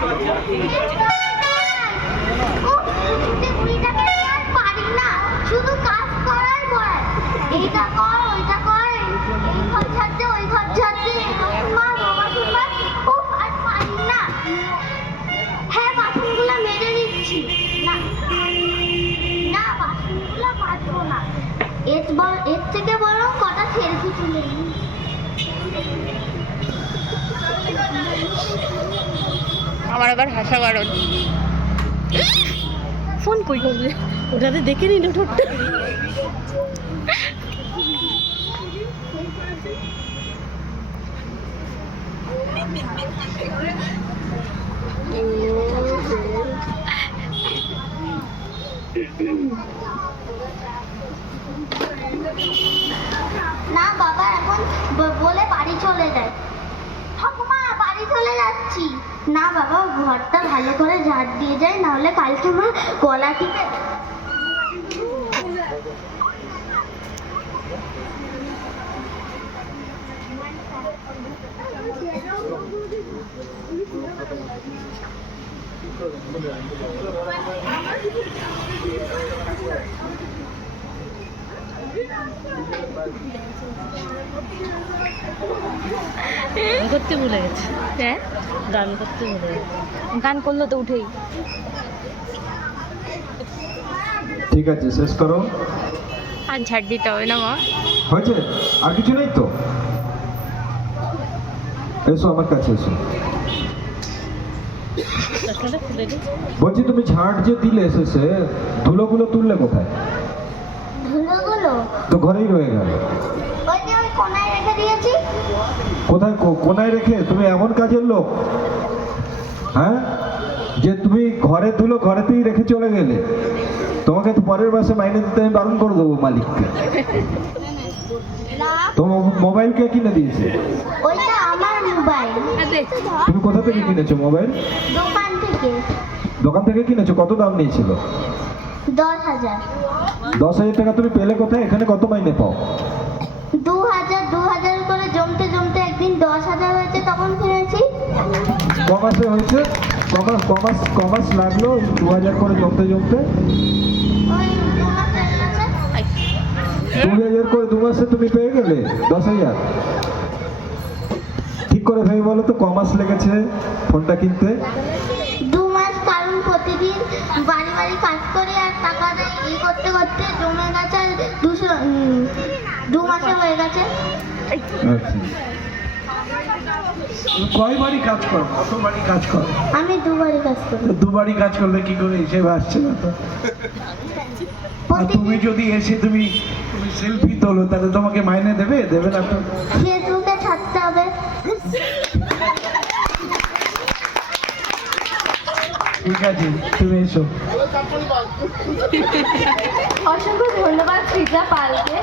পারি না, শুধু কাজ করার ভয়। এইটা কর, ওইটা কর, এই ঘর ছাড়তে, ওই ঘর ছাড়তে, ও আর পারি না। হ্যাঁ, বাসনগুলো মেরে দিচ্ছি। না না, বাসনগুলো মাজবো না। এর থেকে বরং কটা সেলফি তুলে নিই। আমার আবার হাসা বারণ। ফোন কই করলে ওটাতে দেখে নিল ঠোঁটটা। না বাবা, এখন বলে বাড়ি চলে যায়। ঠাকুমা, বাড়ি চলে যাচ্ছি। না বাবা, ঘরটা ভালো করে ঝাড় দিয়ে যায়, নাহলে কালকে আমার গলা টিপে। গান করতে ভুলে গেছে। হ্যাঁ, গান করতে ভুলে গেছে। গান করলো তো উঠেই। ঠিক আছে, শেষ করো। আর ঝাড় দিতে হবে না মা? হয়েছে? আর কিছু নেই তো? এসো আমার কাছে এসো। বলছি, তুমি ঝাড় যে দিলে শেষে, ধুলোগুলো তুললে কোথায়? ধুলোগুলো তো ঘরেই রয়ে গেল। ওই যে ওই কোনায় রেখে দিয়েছি। কোথায়? কোনায় রেখে? তুমি এমন কাজের লোক, হ্যাঁ, যে তুমি ঘরে ধুলো ঘরেতেই রেখে চলে গেলে? তোমাকে তো পরের মাসে মাইনে দিতে আমি বারণ করে দেবো মালিককে। না, তোমার মোবাইল কে কিনে দিয়েছে? ওইটা আমার মোবাইল। তুমি কোথা থেকে কিনেছো মোবাইল? দোকান থেকে। দোকান থেকে কিনেছো? কত দাম নিয়েছিল? 10,000। 10,000 টাকা তুমি পেলে কোথায়? এখানে কত মাইনে পাও? 2,000 করে জমতে জমতে একদিন 10,000 হয়েছে, তখন কিনেছি। কমাসে হয়েছে? কমাস লাগলো 2,000 করে জমতে জমতে। ওই 2 মাস হয়ে গেছে। 2,000 করে 2 মাসে তুমি পেয়ে গেলে 10,000? ঠিক করে ভেবে বলো তো, কমাস লেগেছে ফোনটা কিনতে? 2 মাস, কারণ প্রতিদিন বাড়ি বাড়ি কাজ করে আর টাকা দেয়, এই করতে করতে জমে গেছে। আর 2 মাসে হয়ে গেছে। আচ্ছা, কয় বাড়ি কাজ করো? কত বাড়ি কাজ করো? আমি 2 বাড়ি কাজ করি। তো 2 বাড়ি কাজ করলে কি করে হিসেবে আসছে না তো? আর তুমি যদি এসে তুমি সেলফি তোলো, তাহলে তোমাকে মাইনে দেবে না তো? ফেসবুকে ছাড়তে হবে। ঠিক আছে, তুমি এসো। অসংখ্য ধন্যবাদ সৃজা পালকে।